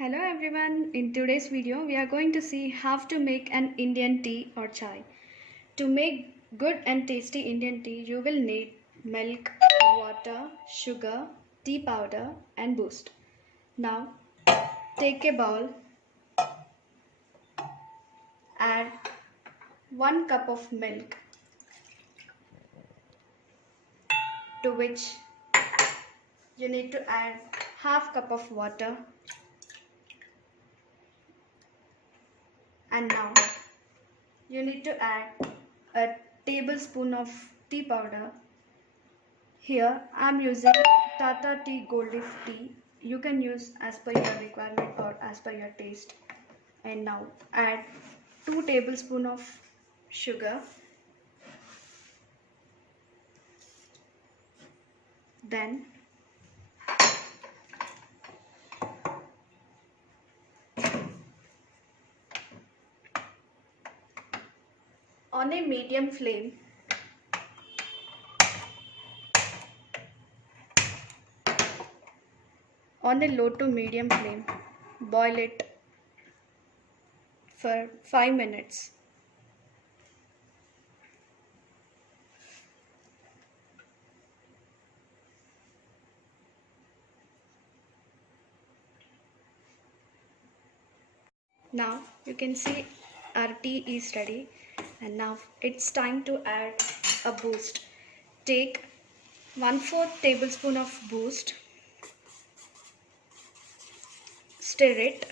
Hello everyone, in today's video we are going to see how to make an Indian tea or chai. To make good and tasty Indian tea, you will need milk, water, sugar, tea powder and boost. Now take a bowl, add 1 cup of milk to which you need to add half cup of water. And now you need to add a tablespoon of tea powder. Here I am using Tata Tea Gold Leaf Tea. You can use as per your requirement or as per your taste. And now add 2 tablespoons of sugar. Then on a medium flame, on a low to medium flame, boil it for 5 minutes. Now you can see our tea is ready, and now it's time to add a boost. Take 1/4 tablespoon of boost, stir it.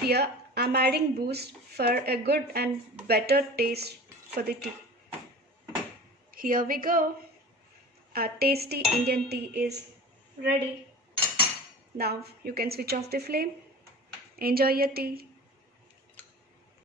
Here I'm adding boost for a good and better taste for the tea. Here we go. Our tasty Indian tea is ready. Now you can switch off the flame. Enjoy your tea.